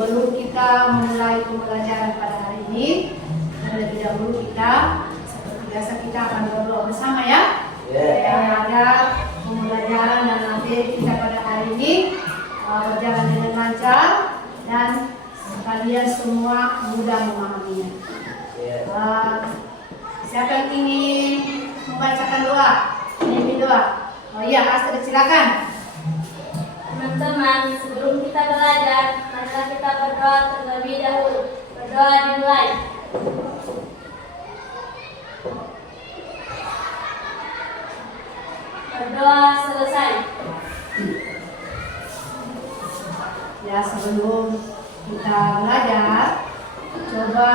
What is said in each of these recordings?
sebelum kita memulai pembelajaran pada hari ini, terlebih dahulu kita seperti biasa kita akan berdoa bersama ya. Yang ada pembelajaran dan materi kita pada hari ini berjalan dengan lancar dan kalian semua mudah memahaminya. Siapa yang ingin membacakan doa? Ini doa. Oh iya, Astrid silakan. Teman-teman, sebelum kita belajar, marilah kita berdoa terlebih dahulu. Berdoa dimulai. Berdoa selesai. Ya, sebelum kita belajar, coba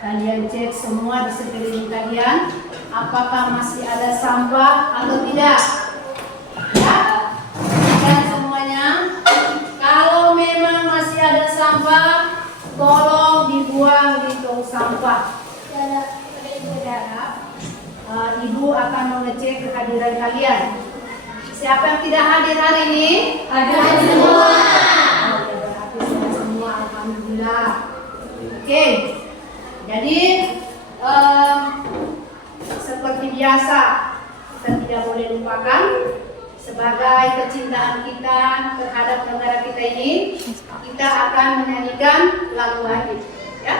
kalian cek semua di sekeliling kalian, apakah masih ada sampah atau tidak. Ya, dan semuanya, kalau memang masih ada sampah, tolong dibuang di tong sampah. Ibu akan mengecek kehadiran kalian. Siapa yang tidak hadir hari ini? Hadir semua. Berarti sudah semua, alhamdulillah. Oke, jadi seperti biasa kita tidak boleh lupakan sebagai kecintaan kita terhadap negara kita ini, kita akan menyanyikan lagu wajib, ya.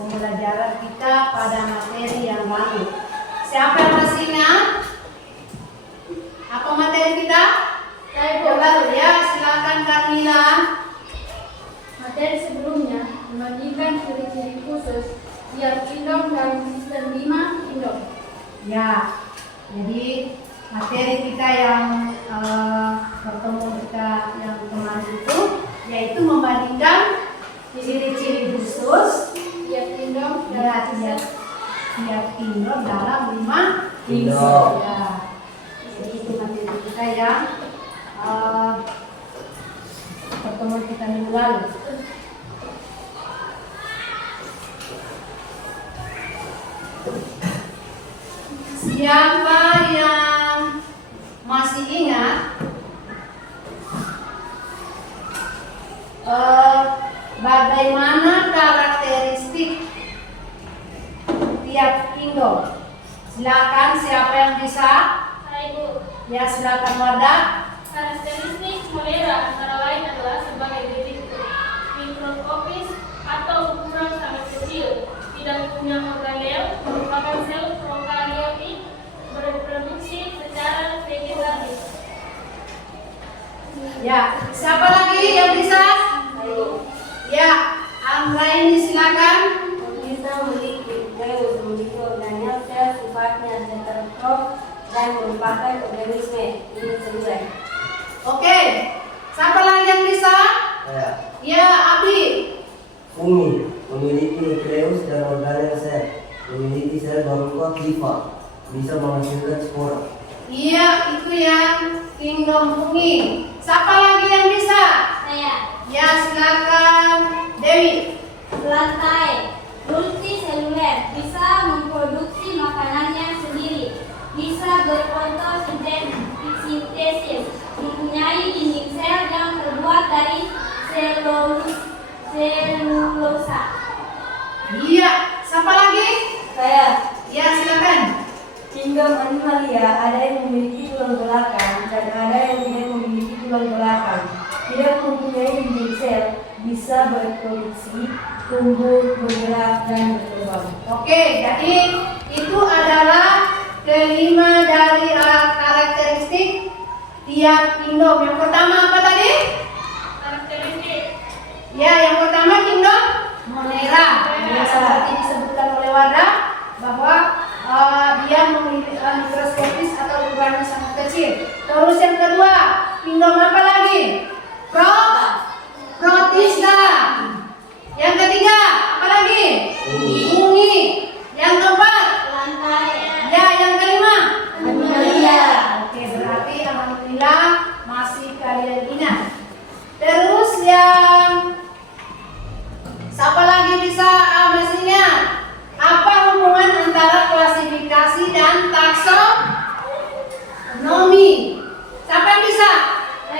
Pembelajaran kita pada materi yang lalu. Siapa yang masih ingat? Apa materi kita? Yang lalu ya, silakan Carmila. Materi sebelumnya membandingkan ciri-ciri khusus tiap indom dalam sistem 5 indom. Ya, jadi materi kita yang pertemuan kita yang kemarin itu yaitu membandingkan ciri-ciri khusus Tiap indom ya, dalam tiap indom dalam 5 indom. Ya, jadi itu materi kita yang pertemuan kita minggu lalu. Siapa yang masih ingat bagaimana karakteristik tiap indom? Silakan, siapa yang bisa? Ibu. Ya, silakan Wardah. Karakteristik molera antara lain adalah sebagai berikut: mikroskopis atau ukuran sangat kecil, tidak punya organel, merupakan sel prokaryotik, berreproduksi secara vegetatif. Ya, siapa lagi yang bisa? Ya, Anggraini silakan. Bisa memiliki nukleus, memiliki organel, sel sifatnya heterotrof dan merupakan organisme uniseluler. Oke, siapa lagi yang bisa? Saya. Ya, Abi. Fungi memiliki nukleus dan organel sel, memiliki sel berupa hifa, bisa menghasilkan spora. Iya, itu yang kingdom fungi. Siapa lagi yang bisa? Saya. Ya, silakan Dewi. Lantai multiseluler, bisa memproduksi makanannya sendiri, bisa berfotosintesis, mempunyai dinding sel yang terbuat dari selulosa. Iya, siapa lagi? Saya. Ya, silakan. Kingdom Animalia ada yang memiliki tulang belakang dan ada yang tidak memiliki tulang belakang, tidak mempunyai dinding sel, bisa berproduksi, tumbuh, bergerak, dan berkembang. Oke, jadi itu adalah kelima dari karakteristik tiap kingdom. Yang pertama apa tadi? Karakteristik. Ya, yang pertama kingdom Monera. Yang seperti disebutkan oleh Wadah bahwa dia memiliki mikroskopis atau ukurannya sangat kecil. Terus yang kedua, kingdom apa lagi? Protista. Yang ketiga, apa lagi? Bumi. Yang keempat, Lantai. ya, yang kelima. Animalia. Oke, berarti alhamdulillah masih kalian ingat. Terus yang siapa lagi bisa masih ingat? Apa hubungan antara klasifikasi dan taksonomi? Siapa yang bisa?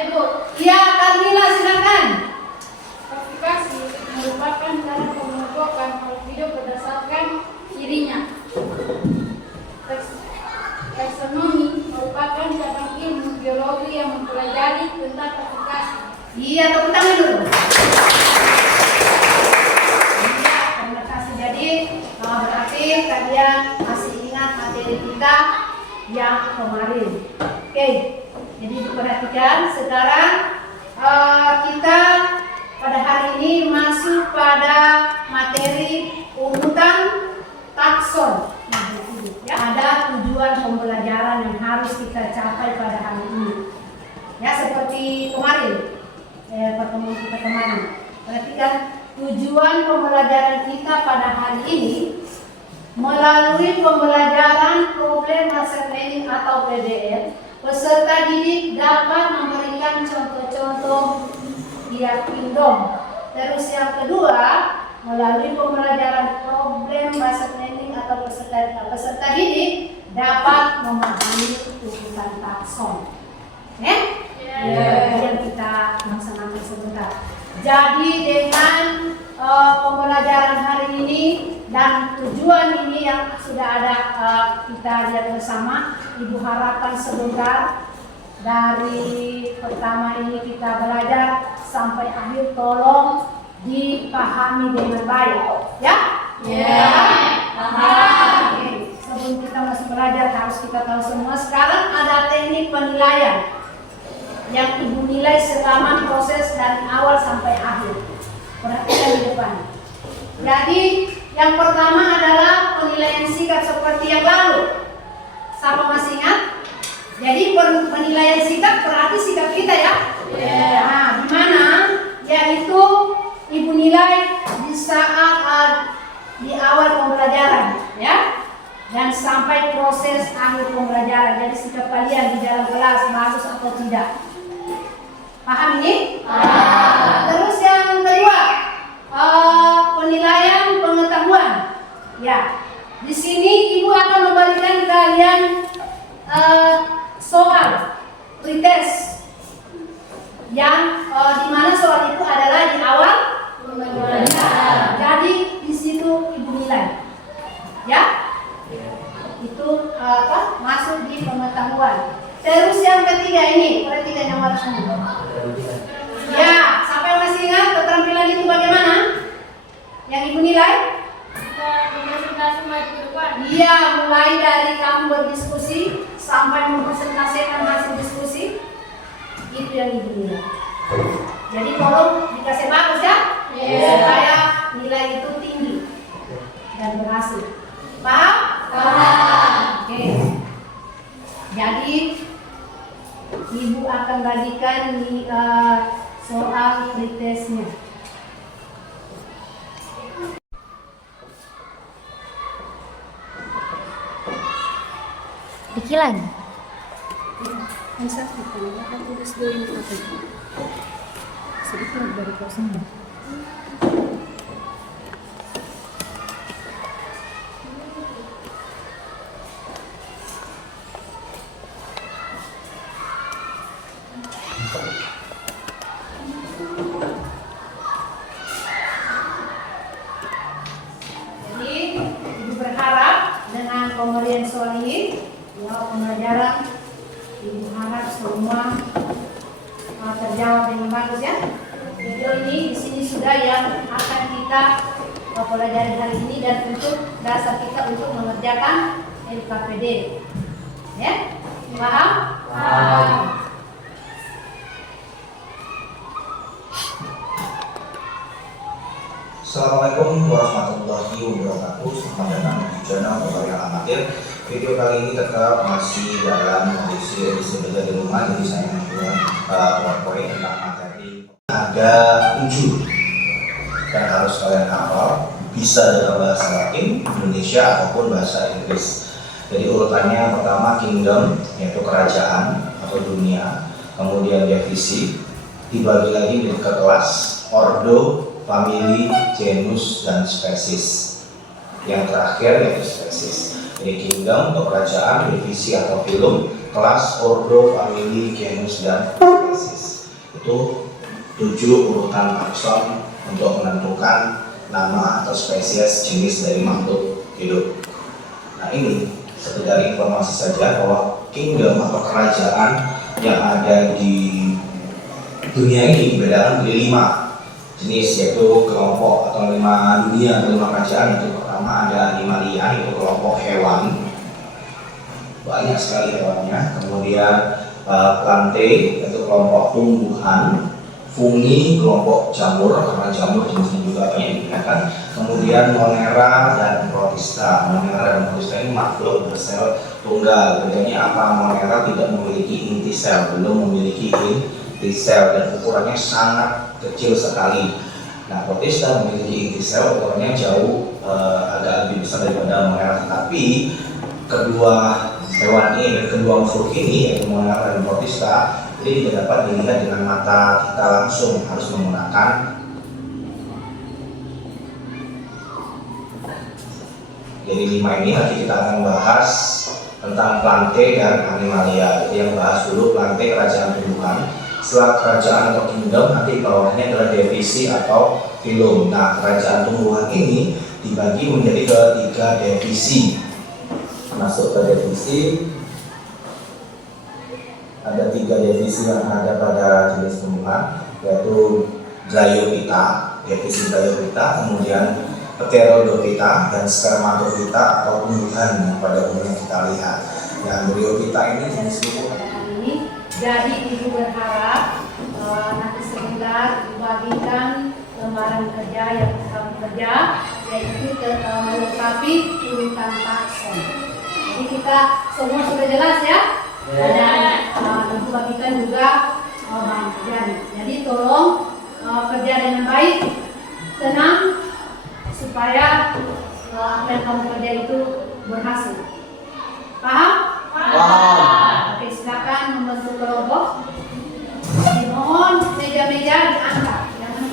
Ibu. Ya, Carmila silakan. Klasifikasi merupakan cara pengelompokan makhluk hidup berdasarkan cirinya. Taksonomi merupakan cabang ilmu biologi yang mempelajari tentang klasifikasi. Iya, tepuk tangan dulu. Iya, terima kasih. Jadi berarti kalian masih ingat materi kita yang kemarin. Oke, jadi diperhatikan. Sekarang kita pada hari ini masuk pada materi urutan takson. Nah, itu ya, ada tujuan pembelajaran yang harus kita capai pada hari ini. Ya, seperti kemarin. Pertemuan kita kemarin. Perhatikan tujuan pembelajaran kita pada hari ini melalui pembelajaran problem master planning atau PBL, peserta didik dapat memberikan contoh-contoh tiap kingdom. Terus yang kedua, melalui pembelajaran problem master planning atau peserta didik dapat memahami urutan takson. Yang kita laksanakan sebentar. Jadi dengan pembelajaran hari ini dan tujuan ini yang sudah ada kita lihat bersama, Ibu harapkan sebentar dari pertama ini kita belajar sampai akhir, tolong dipahami dengan baik, ya? Paham. Oke. Sebelum kita masuk belajar harus kita tahu semua. Sekarang ada teknik penilaian yang Ibu nilai selama proses dari awal sampai akhir. Perhatikan di depan. Jadi yang pertama adalah penilaian sikap seperti yang lalu. Siapa masih ingat? Jadi penilaian sikap berarti sikap kita ya. Nah, di mana? Yaitu Ibu nilai di saat di awal pembelajaran, ya, dan sampai proses akhir pembelajaran. Jadi sikap kalian di dalam kelas bagus atau tidak? Paham ini? Terus yang kedua, penilaian pengetahuan. Ya, di sini Ibu akan memberikan kalian soal pretest yang di mana soal itu adalah di awal pembelajaran. Jadi di situ Ibu nilai, ya, itu masuk di pengetahuan. Terus yang ketiga ini, perhatikan yang harus semua. Ya, sampai masih ingat keterampilan itu bagaimana? Yang Ibu nilai? Presentasi maju ke depan. Iya, mulai dari kamu berdiskusi sampai mempresentasikan hasil diskusi. Itu yang Ibu nilai. Jadi tolong dikasih bagus ya, supaya nilai itu tinggi dan berhasil. Paham? Oke. Jadi Ibu akan bagikan soal pretestnya. Dikit lagi. Bisa kita akan tulis dulu ini apa? Sedikit dari kosongnya. Jadi Ibu berharap dengan pemberian soal ini, ya, pembelajaran, Ibu harap semua terjawab dengan bagus ya. Video ini di sini sudah yang akan kita pelajari hari ini dan untuk dasar kita untuk mengerjakan LKPD. Ya, paham? Paham. Assalamualaikum warahmatullahi wabarakatuh. Selamat datang di channel Tutorial Amatir. Video kali ini tetap masih dalam edisi belajar di rumah. Jadi saya membuat PowerPoint tentang materi. Ada 7 dan harus kalian hafal. Bisa dalam bahasa Latin, Indonesia ataupun bahasa Inggris. Jadi urutannya pertama kingdom, yaitu kerajaan atau dunia. Kemudian divisi, dibagi lagi ke kelas, ordo, famili, genus, dan spesies. Yang terakhir yaitu spesies. Jadi kingdom untuk kerajaan, divisi atau filum, kelas, ordo, famili, genus, dan spesies. Itu 7 urutan takson untuk menentukan nama atau spesies jenis dari makhluk hidup. Nah ini sekedar informasi saja bahwa kingdom atau kerajaan yang ada di dunia ini dibedakan menjadi 5 jenis, yaitu kelompok atau 5 dunia atau 5 kerajaan. Itu pertama ada animalia, yaitu kelompok hewan, banyak sekali hewannya. Kemudian plante, yaitu kelompok tumbuhan. Fungi, kelompok jamur, karena jamur jenisnya juga banyak digunakan. Kemudian monera dan protista. Monera dan protista ini makhluk bersel tunggal. Bedanya apa? Monera tidak memiliki inti sel, belum memiliki inti sel, dan ukurannya sangat kecil sekali. Nah, protista memiliki inti sel, ukurannya jauh agak lebih besar daripada monera. Tetapi kedua hewan ini dan kedua makhluk ini, yaitu monera dan protista, ini tidak dapat dilihat dengan mata kita langsung, harus menggunakan jadi 5 ini. Nanti kita akan bahas tentang plante dan animalia. Jadi yang bahas dulu plante, kerajaan tumbuhan. Setelah kerajaan atau kingdom, nanti bawahnya adalah divisi atau filum. Nah, kerajaan tumbuhan ini dibagi menjadi ke 3 divisi. Masuk ke divisi, ada 3 divisi yang ada pada jenis tumbuhan, yaitu Bryophyta, divisi Bryophyta, kemudian Pterodophyta dan Spermatophyta atau tumbuhan yang pada umumnya kita lihat. Yang Bryophyta ini jenis tumbuhan. Jadi ibu berharap nanti sebentar dibagikan lembaran kerja yang kamu kerja, yaitu melengkapi urutan takson. Jadi kita semua sudah jelas ya. Dan ibu bagikan juga bagian. Jadi tolong kerja dengan baik, tenang, supaya apa yang kamu kerja itu berhasil. Paham? Paham. Oke, silakan membentuk kelompok. Dimohon meja-meja diangkat. Jangan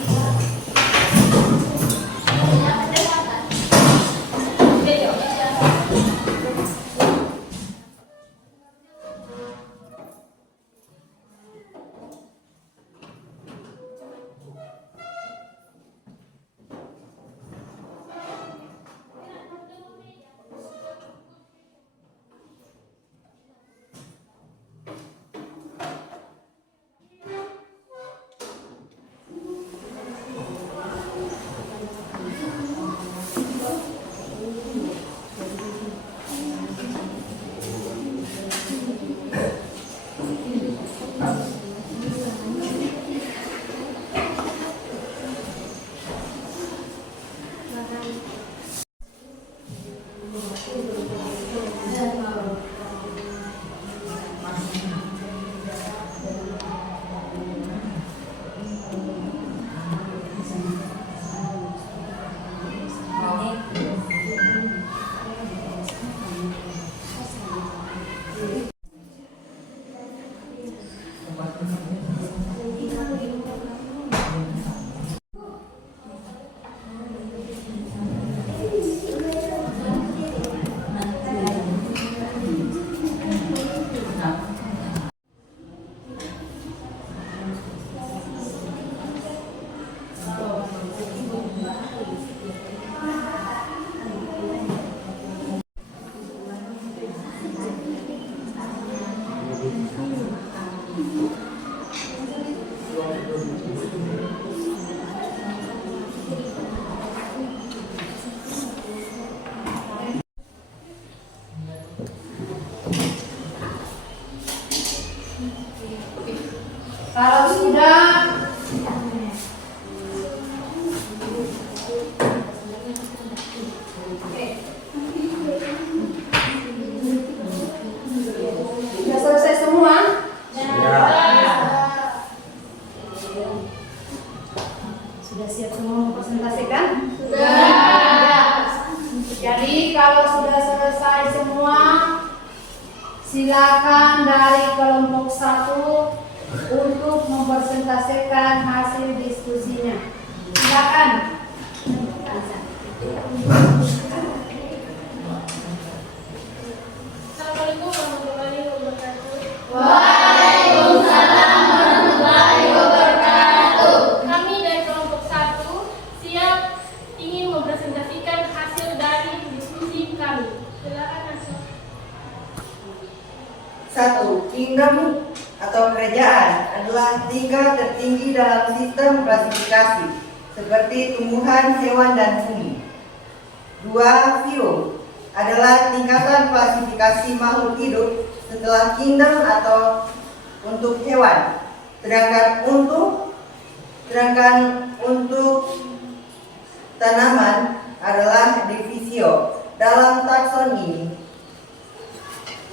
Kalau sudah sudah selesai semua? Sudah siap semua mempresentasikan? Jadi kalau sudah selesai semua, silakan dari kelompok 1 untuk mempresentasikan hasil diskusinya. Silakan. Assalamualaikum warahmatullahi wabarakatuh. Waalaikumsalam warahmatullahi wabarakatuh. Kami dari kelompok 1 siap ingin mempresentasikan hasil dari diskusi kami. Silakan Nasir. 1. Kingdom atau kerajaan adalah tingkat tertinggi dalam sistem klasifikasi seperti tumbuhan, hewan, dan bumi. 2. View adalah tingkatan klasifikasi makhluk hidup setelah kingdom atau untuk hewan. Sedangkan untuk tanaman adalah divisio. Dalam takson ini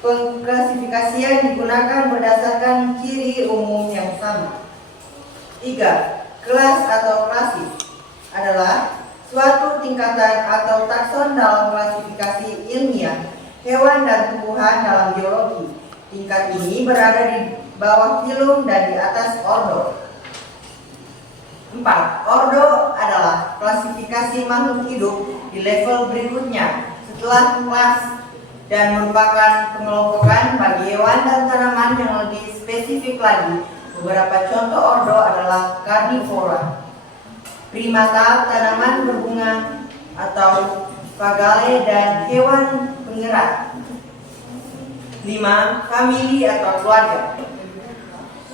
pengklasifikasian digunakan berdasarkan ciri umum yang sama. 3. Kelas atau klasis adalah suatu tingkatan atau takson dalam klasifikasi ilmiah hewan dan tumbuhan dalam biologi. Tingkat ini berada di bawah filum dan di atas ordo. 4. Ordo adalah klasifikasi makhluk hidup di level berikutnya setelah kelas dan merupakan pengelompokan bagi hewan dan tanaman yang lebih spesifik lagi. Beberapa contoh ordo adalah karnivora, primata, tanaman berbunga atau fagale, dan hewan penggerak. 5. Famili atau keluarga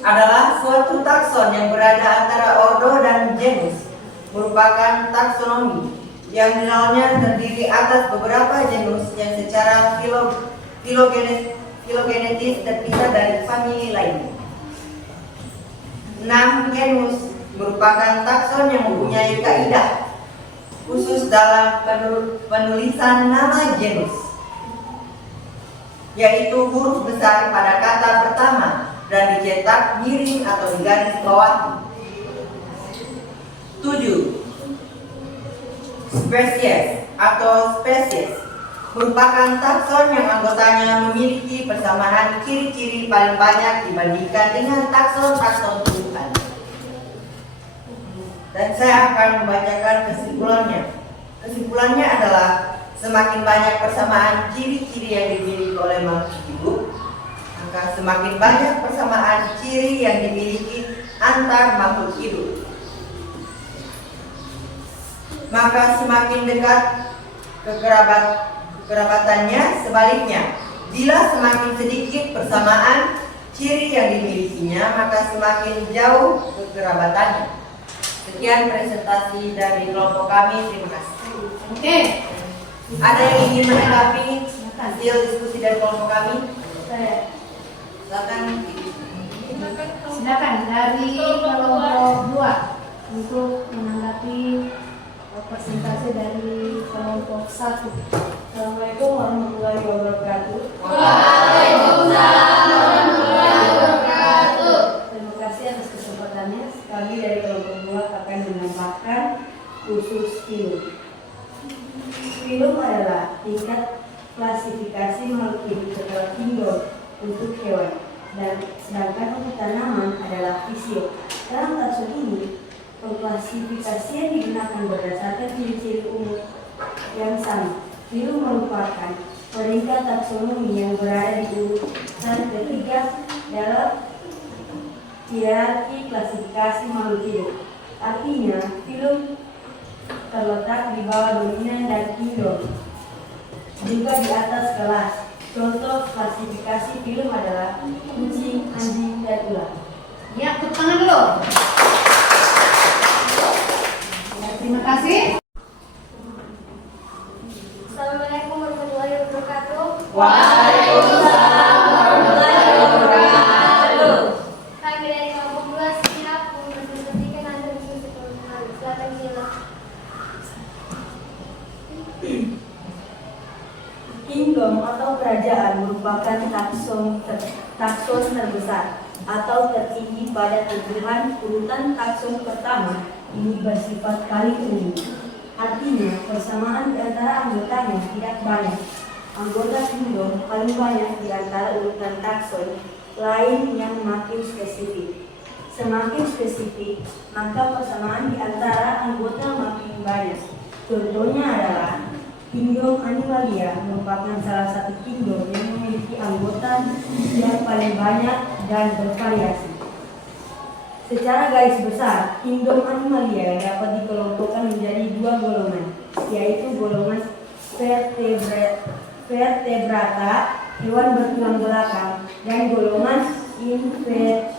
adalah suatu takson yang berada antara ordo dan genus, merupakan taksonomi yang di dalamnya terdiri atas beberapa genus yang secara filogenetis terpisah dari famili lain. 6. Genus merupakan takson yang mempunyai kaidah khusus dalam penulisan nama genus, yaitu huruf besar pada kata pertama dan dicetak miring atau di garis bawah. 7. Spesies atau spesies merupakan takson yang anggotanya memiliki persamaan ciri-ciri paling banyak dibandingkan dengan takson-takson tumbuhan. Dan saya akan membacakan kesimpulannya. Kesimpulannya adalah semakin banyak persamaan ciri-ciri yang dimiliki oleh makhluk hidup, maka semakin banyak persamaan ciri yang dimiliki antar makhluk hidup. Maka semakin dekat kekerabatannya. Sebaliknya, bila semakin sedikit persamaan ciri yang dimilikinya, maka semakin jauh kekerabatannya. Sekian presentasi dari kelompok kami. Terima kasih. Oke. Ada yang ingin menanggapi hasil diskusi dari kelompok kami? Silakan. Silakan dari kelompok 2 untuk menanggapi presentasi dari kelompok 1. Assalamualaikum warahmatullahi wabarakatuh. Waalaikumsalam warahmatullahi wabarakatuh. Terima kasih atas kesempatannya. Kami dari kelompok 2 akan menambahkan khusus filum. Filum adalah tingkat klasifikasi makhluk hidup setelah kingdom untuk hewan, dan sedangkan untuk tanaman adalah fisio. Dalam takson ini, pengklasifikasian digunakan berdasarkan ciri-ciri umum yang sama. Filum merupakan peringkat taksonomi yang berada di urutan ketiga dalam hierarki klasifikasi makhluk hidup. Artinya, filum terletak di bawah dominan dan kingdom, juga di atas kelas. Contoh klasifikasi filum adalah kucing, anjing, dan ular. Ya, tepuk tangan dulu. Ya, terima kasih. Assalamualaikum warahmatullahi wabarakatuh. Waalaikumsalam warahmatullahi wabarakatuh. Kami dari kelompok 2 takson terbesar atau tertinggi pada tumbuhan. Urutan takson pertama ini bersifat paling umum. Artinya, persamaan di antara anggotanya tidak banyak. Anggota kingdom paling banyak di antara urutan takson lain yang makin spesifik. Semakin spesifik, maka persamaan di antara anggota makin banyak. Contohnya adalah kingdom Animalia merupakan salah satu kingdom yang memiliki anggota yang paling banyak dan bervariasi. Secara garis besar, kingdom Animalia dapat dikelompokkan menjadi dua golongan, yaitu golongan vertebrata, hewan bertulang belakang, dan golongan invertebrata,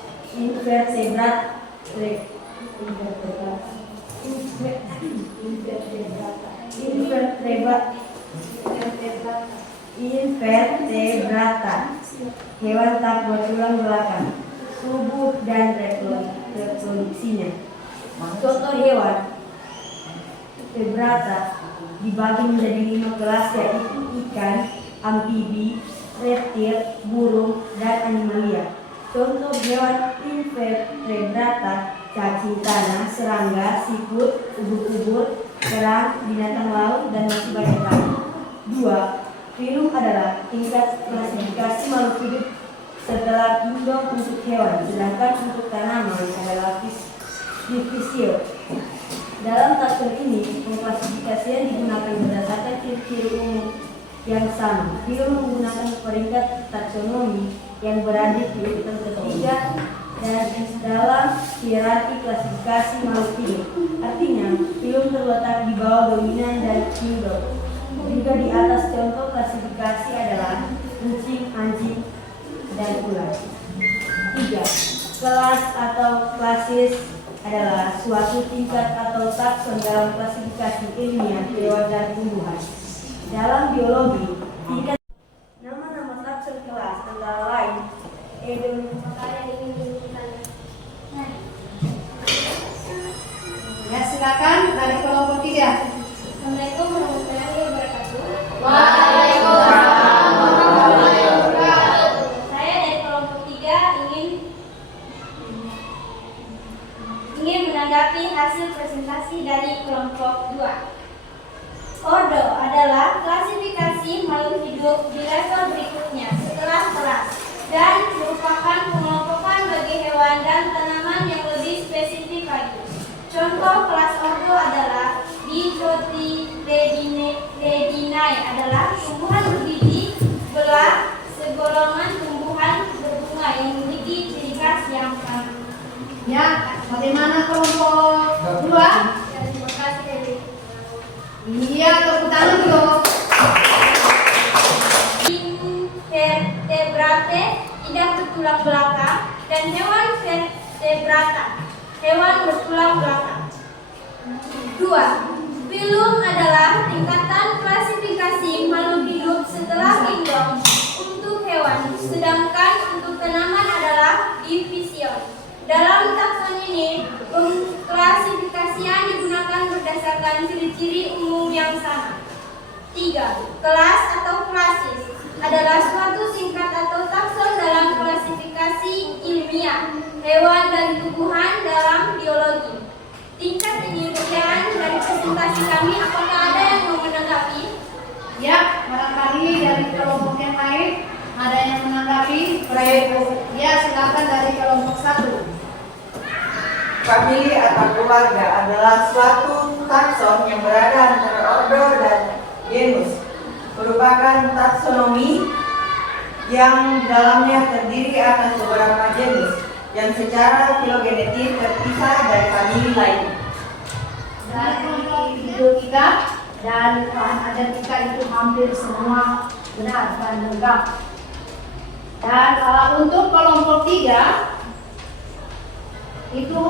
hewan tak bertulang belakang, tubuh dan reproduksinya. Contoh hewan vertebrata dibagi menjadi 5 kelas, yaitu ikan, amfibi, reptil, burung, dan animalia. Contoh hewan invertebrata: cacing tanah, serangga, siput, ubur-ubur, kerang, binatang laut, dan masih banyak lagi. 2. Filum adalah tingkat klasifikasi makhluk hidup setelah kingdom untuk hewan, sedangkan untuk tanaman adalah divisio. Dalam takson ini, pengklasifikasian digunakan berdasarkan ciri-ciri umum yang sama. Filum menggunakan peringkat taksonomi yang berada di urutan ketiga dan dalam hierarki klasifikasi makhluk hidup. Artinya, filum terletak di bawah dominan dan kingdom. Juga di atas contoh klasifikasi adalah kucing, anjing, dan ular. 3. Kelas atau klasis adalah suatu tingkat atau takson dalam klasifikasi ilmiah hewan dan tumbuhan. Dalam biologi, tingkat nama-nama takson kelas antara lain Ya, silakan dari kelompok 3. Assalamualaikum warahmatullahi wabarakatuh. Waalaikumsalam warahmatullahi wabarakatuh. Saya dari kelompok 3 ingin menanggapi hasil presentasi dari kelompok 2. Ordo adalah klasifikasi makhluk hidup di level berikutnya setelah kelas dan merupakan pengelompokan bagi hewan dan tanaman yang lebih spesifik lagi. Contoh kelas ordo adalah Diprotidinae adalah tumbuhan berbiji belah, segolongan tumbuhan berbunga yang memiliki ciri khas yang sama. Ya, bagaimana kelompok 2? Terima kasih Dewi. Iya, tepuk tangan dulu. Invertebrate tidak bertulang belakang dan hewan vertebrata, hewan bertulang belakang. 2. Filum adalah tingkatan klasifikasi makhluk hidup setelah kingdom untuk hewan, sedangkan untuk tanaman adalah division. Dalam takson ini, pengklasifikasian digunakan berdasarkan ciri-ciri umum yang sama. 3. Kelas atau klasis adalah suatu tingkat atau takson dalam klasifikasi ilmiah hewan dan tumbuhan dalam biologi. Tingkat ini sekian dari presentasi kami. Apakah ada yang mau menanggapi? Ya, barangkali dari kelompok yang lain ada yang menanggapi. Ya, silakan dari kelompok 1. Famili atau keluarga adalah suatu takson yang berada antara ordo dan genus. Merupakan taksonomi yang dalamnya terdiri atas beberapa genus yang secara filogenetik terpisah dari famili lain. Dari video kita dan ada kita itu hampir semua benar dan lengkap. Dan untuk kelompok 3 itu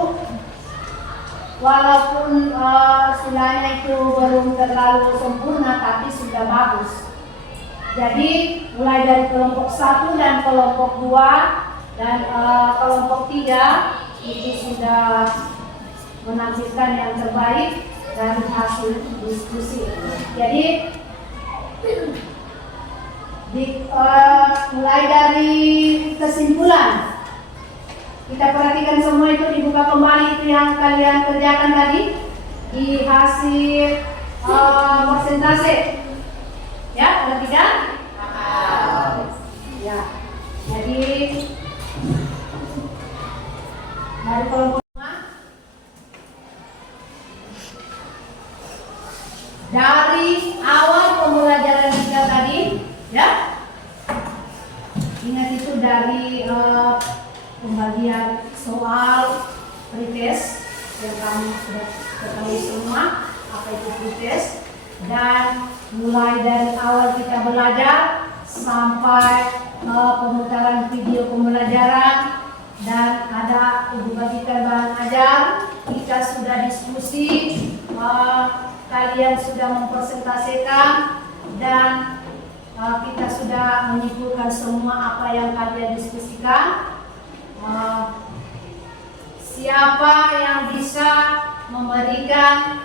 walaupun istilahnya itu belum terlalu sempurna tapi sudah bagus. Jadi mulai dari kelompok 1 dan kelompok 2 dan kelompok 3 itu sudah menampilkan yang terbaik dari hasil diskusi. Jadi Mulai dari kesimpulan. Kita perhatikan semua itu dibuka kembali itu yang kalian kerjakan tadi di hasil persentase. Ya, perhatikan. Ya. Jadi dari kelompok dari awal pembelajaran kita tadi, ya. Ingat itu dari pembagian soal pretest yang kami sudah ketahui semua apa itu pretest, dan mulai dari awal kita belajar sampai pemutaran video pembelajaran dan ada ibu bagikan bahan ajar. Kita sudah diskusi, kalian sudah mempresentasikan dan kita sudah menyimpulkan semua apa yang kalian diskusikan. Siapa yang bisa memberikan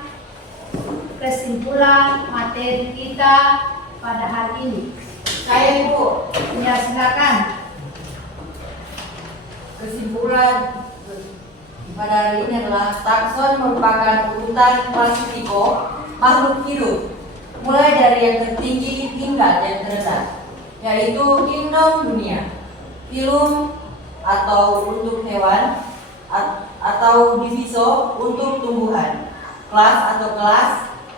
kesimpulan materi kita pada hari ini? Saya Bu. Ya, silakan. Kesimpulan pada hari ini adalah takson merupakan urutan klasifiko makhluk hidup, mulai dari yang tertinggi hingga yang terendah, yaitu kingdom dunia, filum atau untuk hewan, atau diviso untuk tumbuhan, kelas atau kelas,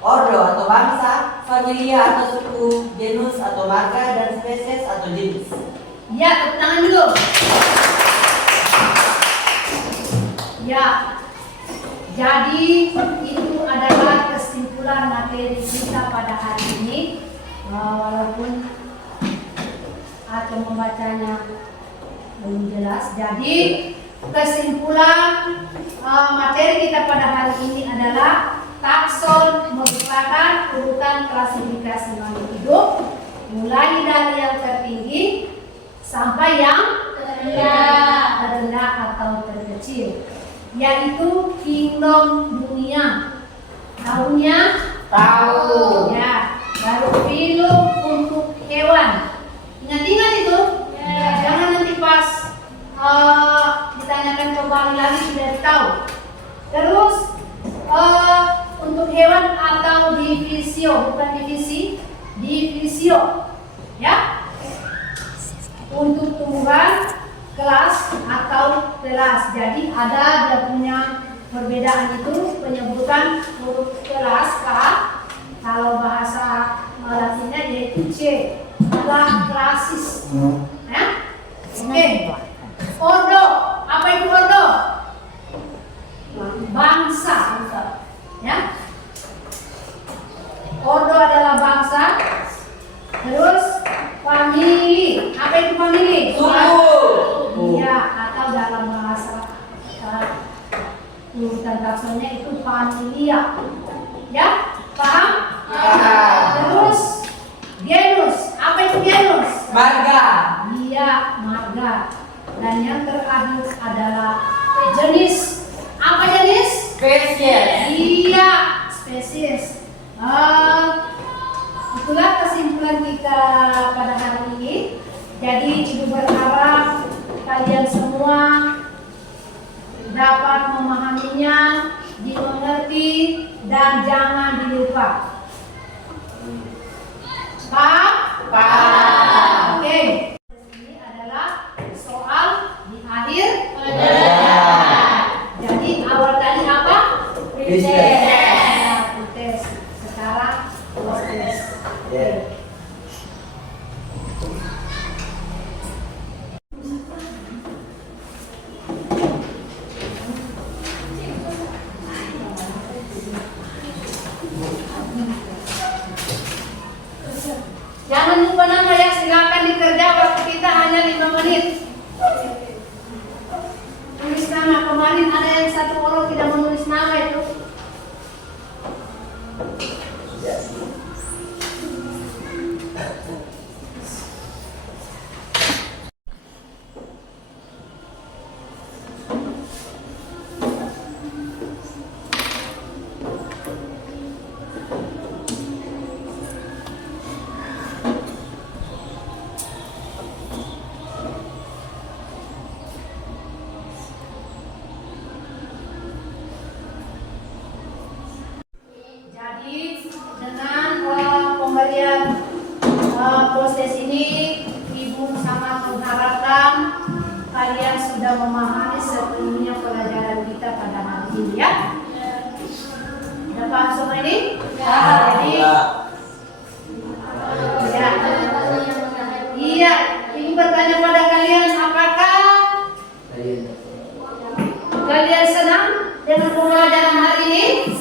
ordo atau bangsa, familia atau suku, genus atau marga, dan spesies atau jenis. Ya, tepuk tangan dulu. Ya, jadi itu adalah kesimpulan materi kita pada hari ini. Walaupun atau membacanya belum jelas. Jadi kesimpulan materi kita pada hari ini adalah takson merupakan urutan klasifikasi makhluk hidup, mulai dari yang tertinggi sampai yang terendah atau terkecil, yaitu kingdom dunia. Tahunya? Tahu. Ya, baru filum untuk hewan. Ingat-ingat itu? Ya. Jangan nanti pas ditanyakan kembali lagi tidak tahu. Terus untuk hewan atau divisio, bukan divisi, divisio, ya. Untuk tumbuhan, kelas atau kelas. Jadi ada dia punya perbedaan itu, penyebutan huruf kelas K, kalau bahasa Latinnya yaitu C, adalah klasis. Ya? Oke. Ordo, apa itu ordo? Bangsa. Ya. Ordo adalah bangsa. Terus famili, apa itu famili? Iya, atau dalam bahasa urutan taksonnya itu familia. Ya, paham? Ya. Terus genus, apa itu genus? Marga. Iya, marga. Dan yang terakhir adalah jenis. Apa jenis? Spesies. Iya, spesies. Itulah kesimpulan kita pada hari ini. Jadi Ibu berharap kalian semua dapat memahaminya, dimengerti, dan jangan dilupa. Paham? Paham. Oke. Ini adalah soal di akhir. Jadi awal tadi apa? Pretest. Sekarang proses. Jangan lupa nama ya, silakan dikerja, waktu kita hanya 5 menit. Tulis nama, kemarin ada yang satu orang tidak menulis nama itu. sudah memahami sepenuhnya pelajaran kita pada hari ini ya. Sudah paham semua ini? Jadi iya, ingin bertanya pada kalian, apakah kalian senang dengan pembelajaran hari ini?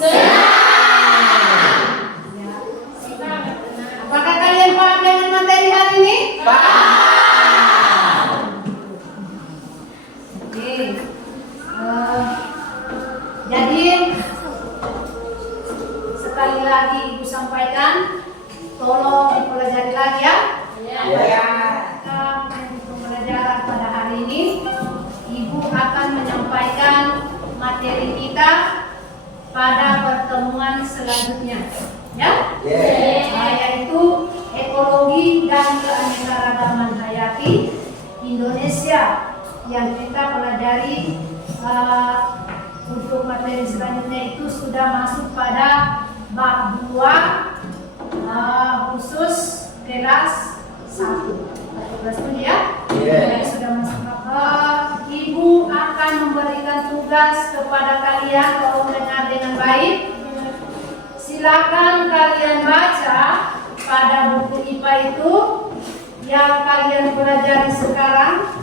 Apakah kalian paham dengan materi hari ini? Oke. Jadi sekali lagi Ibu sampaikan, tolong dipelajari lagi ya. Pembelajaran pada hari ini, Ibu akan menyampaikan materi kita pada pertemuan selanjutnya, ya. Yaitu ekologi dan keanekaragaman hayati Indonesia yang kita pelajari. Untuk materi selanjutnya itu sudah masuk pada bab 2 khusus kelas 1. Kelas 1 ya? Jadi sudah masuk. Ibu akan memberikan tugas kepada kalian, tolong dengar dengan baik. Silakan kalian baca pada buku IPA itu yang kalian pelajari sekarang,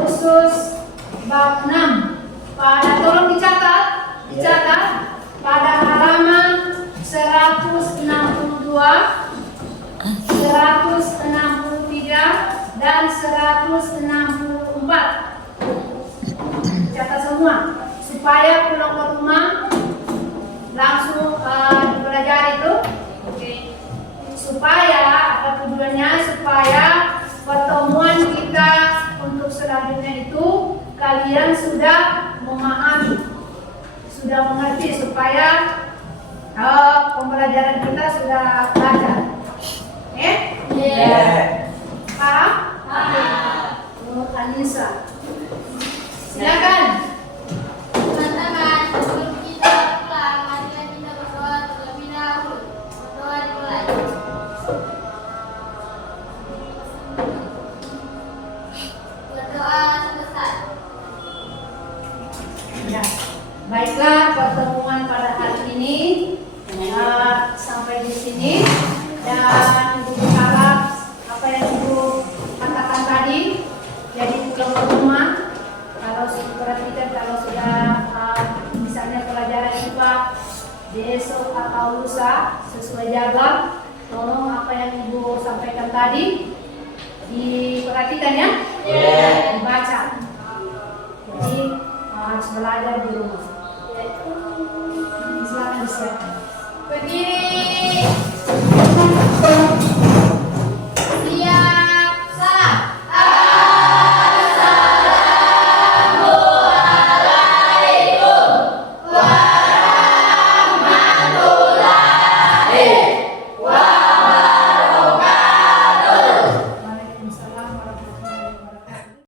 khusus bab 6. Tolong dicatat pada halaman 162, 163 dan 164. Catat semua supaya pulang ke rumah langsung dipelajari itu. Supaya apa tujuannya? Supaya pertemuan kita untuk selanjutnya itu kalian sudah memahami, sudah mengerti, supaya pembelajaran kita sudah lancar. Paham? Menurut Anissa, silakan. Teman-teman, sebelum kita pulang, marilah kita berdoa terlebih dahulu. Berdoa dimulai. Berdoa selesai. Ya, baiklah, pertemuan pada hari ini sampai di sini, dan Ibu berharap apa yang Ibu katakan tadi jadi pulang ke rumah. Kalau perhatikan, kalau sudah misalnya pelajaran IPA besok atau lusa sesuai jadwal, tolong apa yang Ibu sampaikan tadi diperhatikan ya, dibaca. Jadi harus belajar di rumah. Silakan disiapkan. Berdiri.